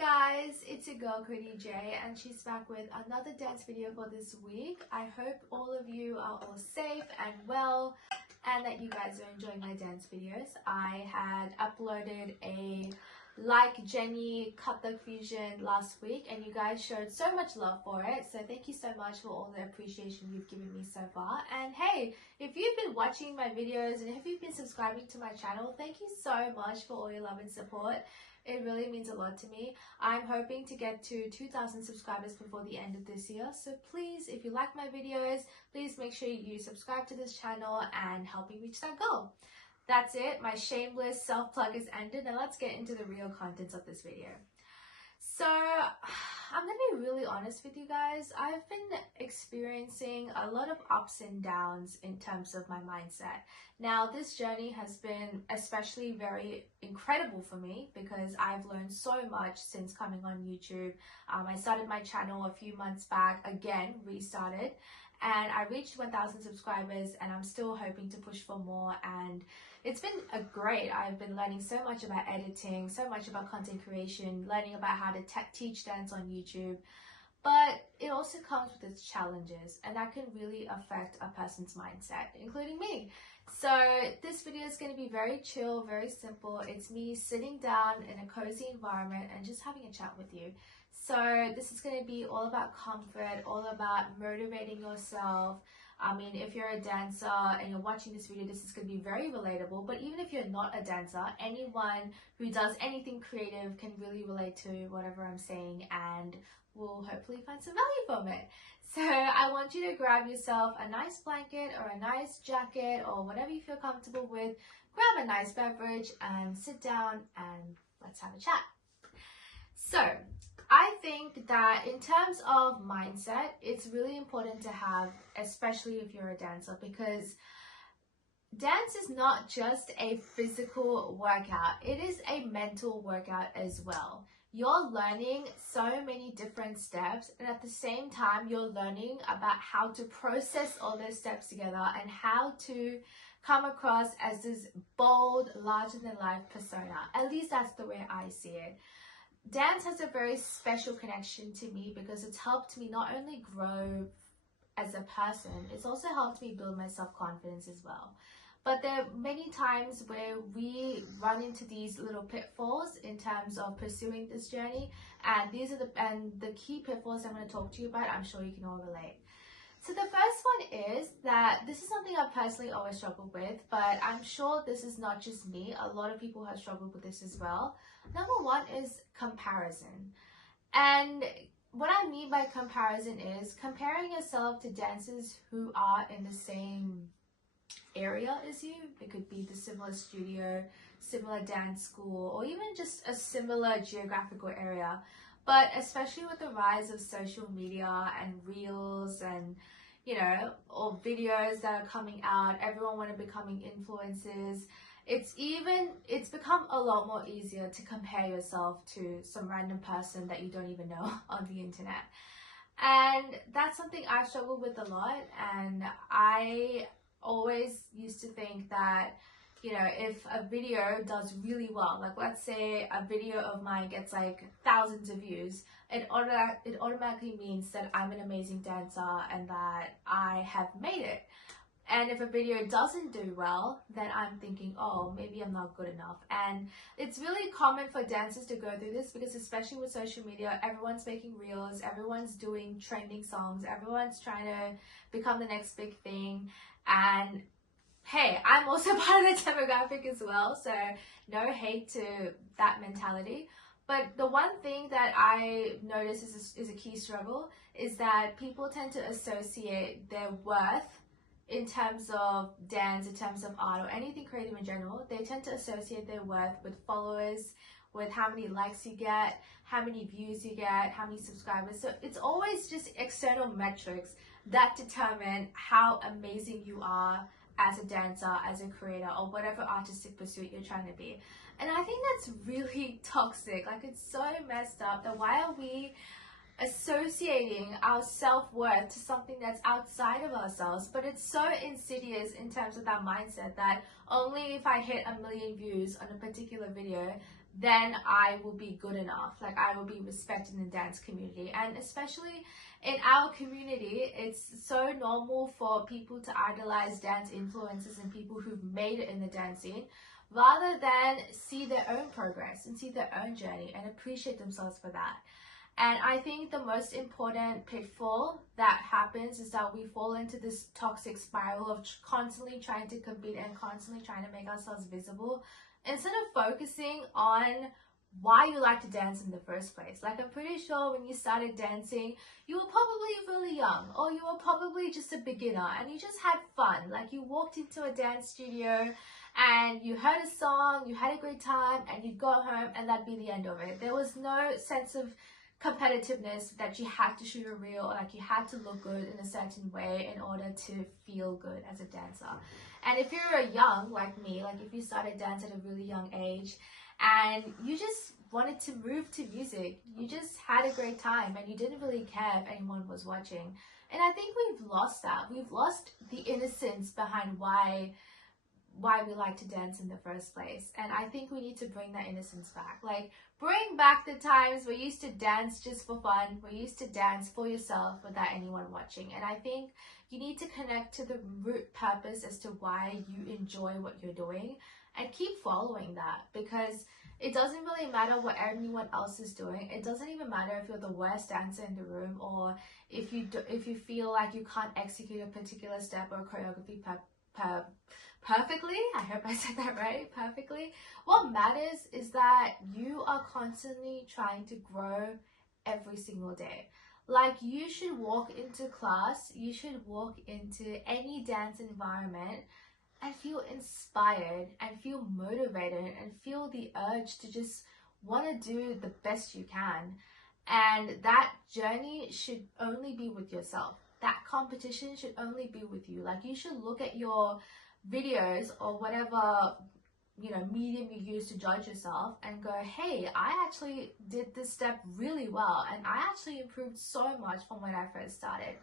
guys, it's your girl Cody J and she's back with another dance video for this week. I hope all of you are all safe and well and that you guys are enjoying my dance videos. I had uploaded a Like Jenny Cut the Fusion last week and you guys showed so much love for it, so thank you so much for all the appreciation you've given me so far. And hey, if you've been watching my videos and if you've been subscribing to my channel, thank you so much for all your love and support. It really means a lot to me. I'm hoping to get to 2,000 subscribers before the end of this year, so please, if you like my videos, please make sure you subscribe to this channel and help me reach that goal. That's it, my shameless self-plug is ended. Now let's get into the real contents of this video. So I'm gonna be really honest with you guys. I've been experiencing a lot of ups and downs in terms of my mindset. Now this journey has been especially very incredible for me because I've learned so much since coming on YouTube. I started my channel a few months back, again restarted, and I reached 1,000 subscribers and I'm still hoping to push for more, and it's been great. I've been learning so much about editing, so much about content creation, learning about how to teach dance on YouTube, but it also comes with its challenges and that can really affect a person's mindset, including me. So this video is going to be very chill, very simple. It's me sitting down in a cozy environment and just having a chat with you. So this is going to be all about comfort, all about motivating yourself. I mean, if you're a dancer and you're watching this video, this is going to be very relatable. But even if you're not a dancer, anyone who does anything creative can really relate to whatever I'm saying and will hopefully find some value from it. So I want you to grab yourself a nice blanket or a nice jacket or whatever you feel comfortable with. Grab a nice beverage and sit down and let's have a chat. So I think that in terms of mindset, it's really important to have, especially if you're a dancer, because dance is not just a physical workout, it is a mental workout as well. You're learning so many different steps, and at the same time you're learning about how to process all those steps together and how to come across as this bold, larger than life persona. At least that's the way I see it. Dance has a very special connection to me because it's helped me not only grow as a person, it's also helped me build my self-confidence as well. But there are many times where we run into these little pitfalls in terms of pursuing this journey, and these are the key pitfalls I'm going to talk to you about. I'm sure you can all relate. So the first one is that this is something I've personally always struggled with, but I'm sure this is not just me. A lot of people have struggled with this as well. Number one is comparison. And what I mean by comparison is comparing yourself to dancers who are in the same area as you. It could be the similar studio, similar dance school, or even just a similar geographical area. But especially with the rise of social media and reels and, you know, or videos that are coming out, everyone want to becoming influencers. It's become a lot more easier to compare yourself to some random person that you don't even know on the internet. And that's something I've struggled with a lot, and I always used to think that, you know, if a video does really well, like let's say a video of mine gets like thousands of views, it automatically means that I'm an amazing dancer and that I have made it. And if a video doesn't do well, then I'm thinking, oh, maybe I'm not good enough. And it's really common for dancers to go through this because especially with social media, everyone's making reels, everyone's doing trending songs, everyone's trying to become the next big thing. And hey, I'm also part of the demographic as well, so no hate to that mentality. But the one thing that I notice is a key struggle is that people tend to associate their worth in terms of dance, in terms of art, or anything creative in general. They tend to associate their worth with followers, with how many likes you get, how many views you get, how many subscribers. So it's always just external metrics that determine how amazing you are as a dancer, as a creator, or whatever artistic pursuit you're trying to be. And I think that's really toxic. Like, it's so messed up that why are we associating our self-worth to something that's outside of ourselves? But it's so insidious in terms of that mindset that only if I hit 1 million views on a particular video, then I will be good enough. Like, I will be respected in the dance community. And especially in our community, it's so normal for people to idolize dance influencers and people who've made it in the dance scene, rather than see their own progress and see their own journey and appreciate themselves for that. And I think the most important pitfall that happens is that we fall into this toxic spiral of constantly trying to compete and constantly trying to make ourselves visible, instead of focusing on why you like to dance in the first place. Like, I'm pretty sure when you started dancing, you were probably really young, or you were probably just a beginner and you just had fun. Like, you walked into a dance studio and you heard a song, you had a great time, and you'd go home and that'd be the end of it. There was no sense of competitiveness that you had to shoot a reel, or like you had to look good in a certain way in order to feel good as a dancer. And if you're young like me, like if you started dance at a really young age and you just wanted to move to music, you just had a great time and you didn't really care if anyone was watching. And I think we've lost that. We've lost the innocence behind why we like to dance in the first place. And I think we need to bring that innocence back. Like, bring back the times where you used to dance just for fun, where you used to dance for yourself without anyone watching. And I think you need to connect to the root purpose as to why you enjoy what you're doing, and keep following that, because it doesn't really matter what anyone else is doing. It doesn't even matter if you're the worst dancer in the room, or if you feel like you can't execute a particular step or choreography perfectly. I hope I said that right, perfectly. What matters is that you are constantly trying to grow every single day. Like, you should walk into class, you should walk into any dance environment and feel inspired and feel motivated and feel the urge to just want to do the best you can. And that journey should only be with yourself. That competition should only be with you. Like, you should look at your videos or whatever, you know, medium you use to judge yourself and go, hey, I actually did this step really well and I actually improved so much from when I first started.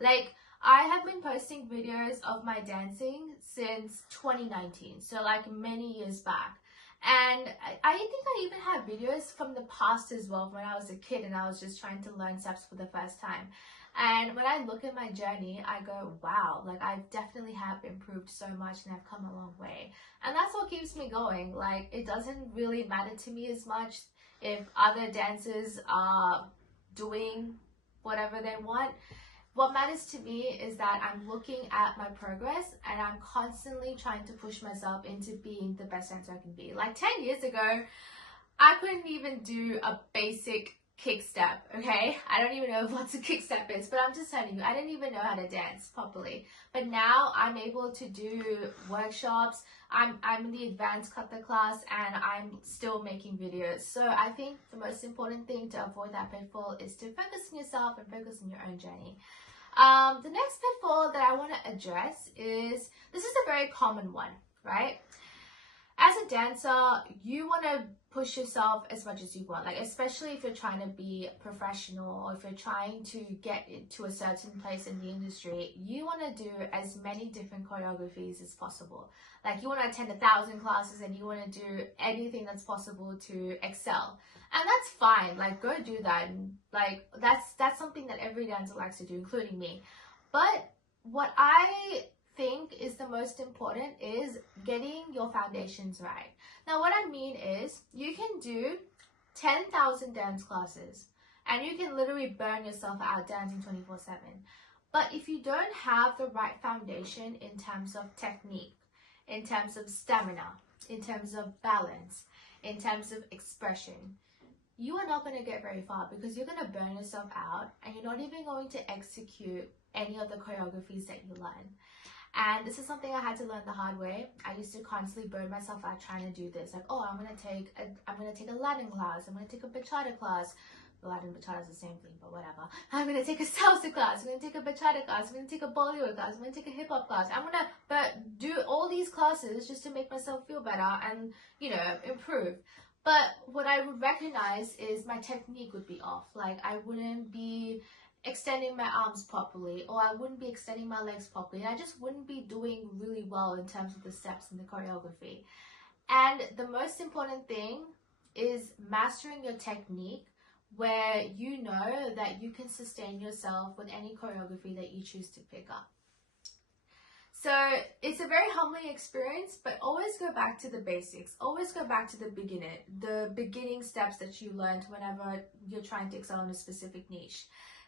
Like, I have been posting videos of my dancing since 2019, so like many years back. And I think I even have videos from the past as well, when I was a kid and I was just trying to learn steps for the first time. And when I look at my journey, I go, wow, like I definitely have improved so much and I've come a long way. And that's what keeps me going. Like, it doesn't really matter to me as much if other dancers are doing whatever they want. What matters to me is that I'm looking at my progress and I'm constantly trying to push myself into being the best dancer I can be. Like 10 years ago, I couldn't even do a basic kick step, okay? I don't even know what a kick step is, but I'm just telling you, I didn't even know how to dance properly. But now I'm able to do workshops. I'm in the advanced kata class and I'm still making videos. So I think the most important thing to avoid that pitfall is to focus on yourself and focus on your own journey. The next pitfall that I want to address is, this is a very common one, right? As a dancer, you want to push yourself as much as you want, like especially if you're trying to be professional or if you're trying to get to a certain place in the industry, you want to do as many different choreographies as possible. Like, you want to attend 1,000 classes and you want to do anything that's possible to excel. And that's fine, like go do that. And like that's something that every dancer likes to do, including me. But what I think is the most important is getting your foundations right. Now, what I mean is, you can do 10,000 dance classes and you can literally burn yourself out dancing 24/7. But if you don't have the right foundation in terms of technique, in terms of stamina, in terms of balance, in terms of expression, you are not going to get very far, because you're going to burn yourself out and you're not even going to execute any of the choreographies that you learn. And this is something I had to learn the hard way. I used to constantly burn myself out trying to do this. Like, oh, I'm gonna take a Latin class. I'm gonna take a bachata class. Latin and bachata is the same thing, but whatever. I'm gonna take a salsa class. I'm gonna take a bachata class. I'm gonna take a Bollywood class. I'm gonna take a hip hop class. I'm gonna do all these classes just to make myself feel better and, you know, improve. But what I would recognize is my technique would be off. Like, I wouldn't be extending my arms properly, or I wouldn't be extending my legs properly. I just wouldn't be doing really well in terms of the steps and the choreography. And the most important thing is mastering your technique, where you know that you can sustain yourself with any choreography that you choose to pick up. So it's a very humbling experience, but always go back to the basics. Always go back to the beginning steps that you learned whenever you're trying to excel in a specific niche.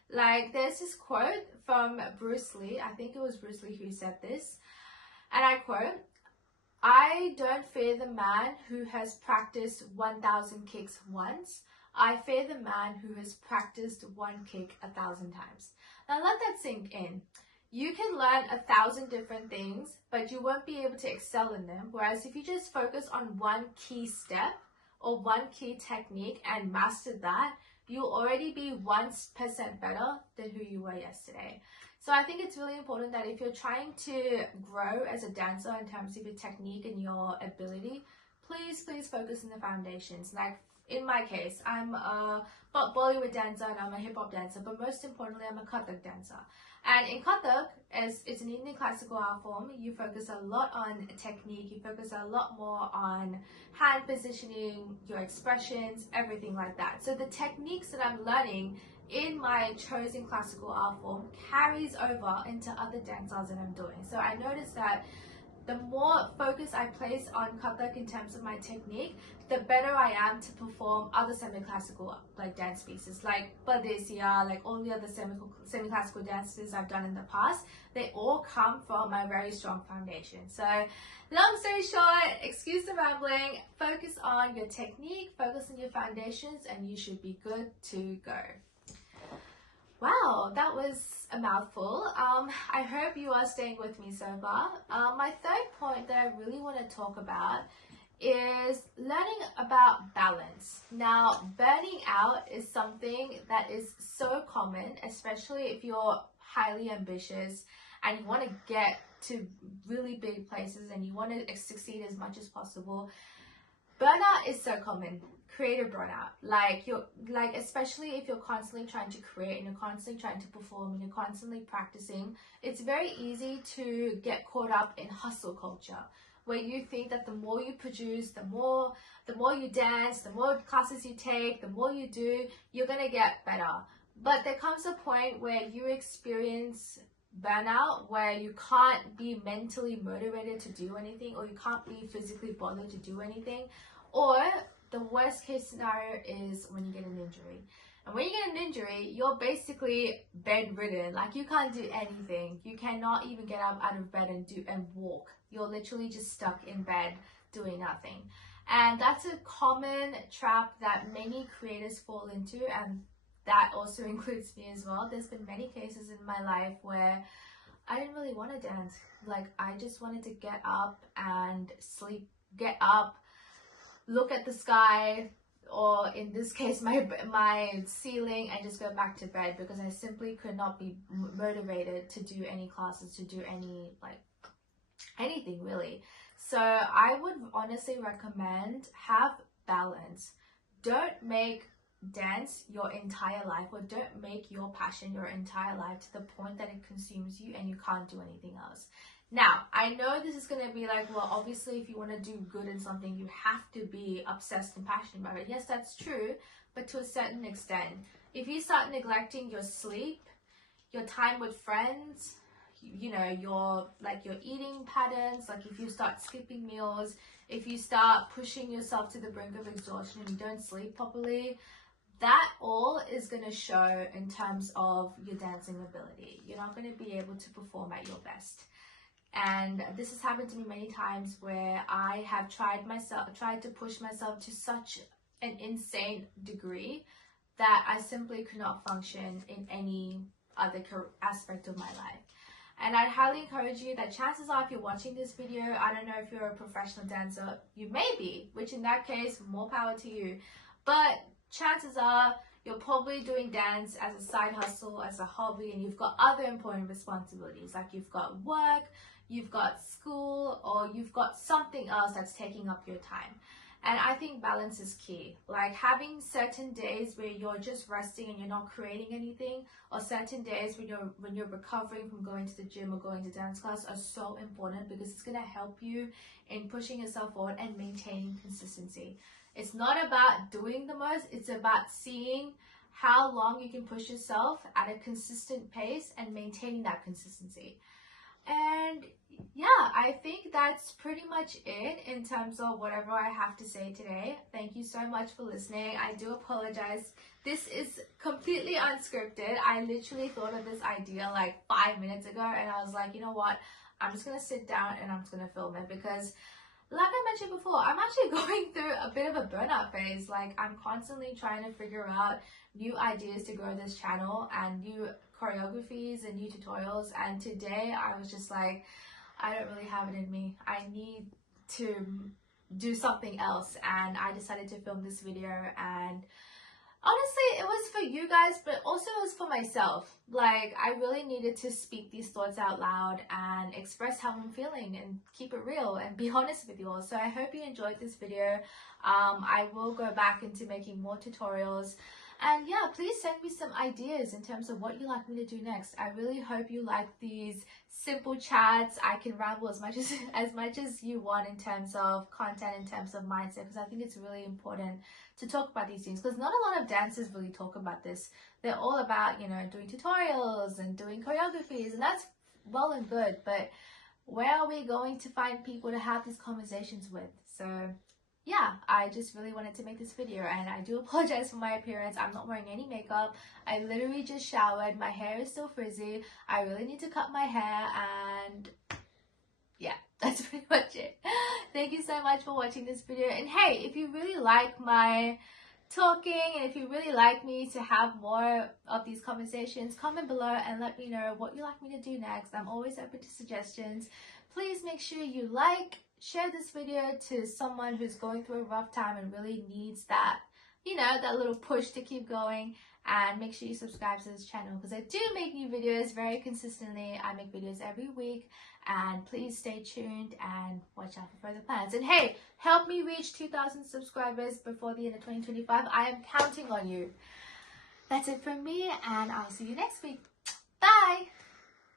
Like, there's this quote from Bruce Lee. I think it was Bruce Lee who said this. And I quote, "I don't fear the man who has practiced 1,000 kicks once. I fear the man who has practiced one kick 1,000 times." Now let that sink in. You can learn 1,000 different things, but you won't be able to excel in them. Whereas if you just focus on one key step or one key technique and master that, you'll already be 1% better than who you were yesterday. So I think it's really important that if you're trying to grow as a dancer in terms of your technique and your ability, please focus on the foundations. Like in my case, I'm a Bollywood dancer and I'm a hip-hop dancer, but most importantly, I'm a Kathak dancer. And in Kathak, as it's an Indian classical art form, you focus a lot on technique, you focus a lot more on hand positioning, your expressions, everything like that. So the techniques that I'm learning in my chosen classical art form carries over into other dance styles that I'm doing. So I noticed that the more focus I place on Kathak in terms of my technique, the better I am to perform other semi-classical like dance pieces, like Padesiya, like all the other semi-classical dances I've done in the past. They all come from my very strong foundation. So long story short, excuse the rambling, focus on your technique, focus on your foundations, and you should be good to go. Wow, that was a mouthful. I hope you are staying with me so far. My third point that I really want to talk about is learning about balance. Now, burning out is something that is so common, especially if you're highly ambitious and you want to get to really big places and you want to succeed as much as possible. Burnout is so common. Creative burnout, like especially if you're constantly trying to create and you're constantly trying to perform and you're constantly practicing, it's very easy to get caught up in hustle culture, where you think that the more you produce, the more you dance, the more classes you take, the more you do, you're gonna get better. But there comes a point where you experience burnout, where you can't be mentally motivated to do anything, or you can't be physically bothered to do anything, or the worst case scenario is when you get an injury. And when you get an injury, you're basically bedridden. Like, you can't do anything. You cannot even get up out of bed and walk. You're literally just stuck in bed doing nothing. And that's a common trap that many creators fall into, and that also includes me as well. There's been many cases in my life where I didn't really want to dance. Like, I just wanted to get up and sleep, get up, look at the sky, or in this case my ceiling, and just go back to bed, because I simply could not be motivated to do any classes, to do any anything really. So I would honestly recommend have balance. Don't make dance your entire life, or don't make your passion your entire life to the point that it consumes you and you can't do anything else. Now, I know this is going to be like, well, obviously, if you want to do good in something, you have to be obsessed and passionate about it. Yes, that's true, but to a certain extent. If you start neglecting your sleep, your time with friends, you know, your eating patterns, like if you start skipping meals, if you start pushing yourself to the brink of exhaustion and you don't sleep properly, that all is going to show in terms of your dancing ability. You're not going to be able to perform at your best. And this has happened to me many times, where I have tried to push myself to such an insane degree that I simply could not function in any other aspect of my life. And I'd highly encourage you that chances are, if you're watching this video, I don't know if you're a professional dancer, you may be, which in that case, more power to you. But chances are you're probably doing dance as a side hustle, as a hobby, and you've got other important responsibilities, like you've got work, you've got school, or you've got something else that's taking up your time. And I think balance is key. Like, having certain days where you're just resting and you're not creating anything, or certain days when you're recovering from going to the gym or going to dance class, are so important, because it's going to help you in pushing yourself forward and maintaining consistency. It's not about doing the most, it's about seeing how long you can push yourself at a consistent pace and maintaining that consistency. And yeah, I think that's pretty much it in terms of whatever I have to say today. Thank you so much for listening. I do apologize. This is completely unscripted. I literally thought of this idea like 5 minutes ago, and I was like, you know what? I'm just going to sit down and I'm just going to film it because, like I mentioned before, I'm actually going through a bit of a burnout phase. Like, I'm constantly trying to figure out new ideas to grow this channel and new choreographies and new tutorials. And today I was just like, I don't really have it in me. I need to do something else. And I decided to film this video, and honestly, it was for you guys, but also it was for myself. Like, I really needed to speak these thoughts out loud and express how I'm feeling and keep it real and be honest with you all. So I hope you enjoyed this video. I will go back into making more tutorials. And yeah, please send me some ideas in terms of what you'd like me to do next. I really hope you like these simple chats. I can ramble as much as you want in terms of content, in terms of mindset, because I think it's really important to talk about these things, because not a lot of dancers really talk about this. They're all about, you know, doing tutorials and doing choreographies, and that's well and good, but where are we going to find people to have these conversations with? So yeah, I just really wanted to make this video, and I do apologize for my appearance. I'm not wearing any makeup. I literally just showered. My hair is still frizzy. I really need to cut my hair, and yeah, that's pretty much it. Thank you so much for watching this video. And hey, if you really like my talking, and if you really like me to have more of these conversations, comment below and let me know what you'd like me to do next. I'm always open to suggestions. Please make sure you share this video to someone who's going through a rough time and really needs that, you know, that little push to keep going. And make sure you subscribe to this channel, because I do make new videos very consistently. I make videos every week, and please stay tuned and watch out for further plans. And hey, help me reach 2,000 subscribers before the end of 2025. I am counting on you. That's it from me, and I'll see you next week. Bye!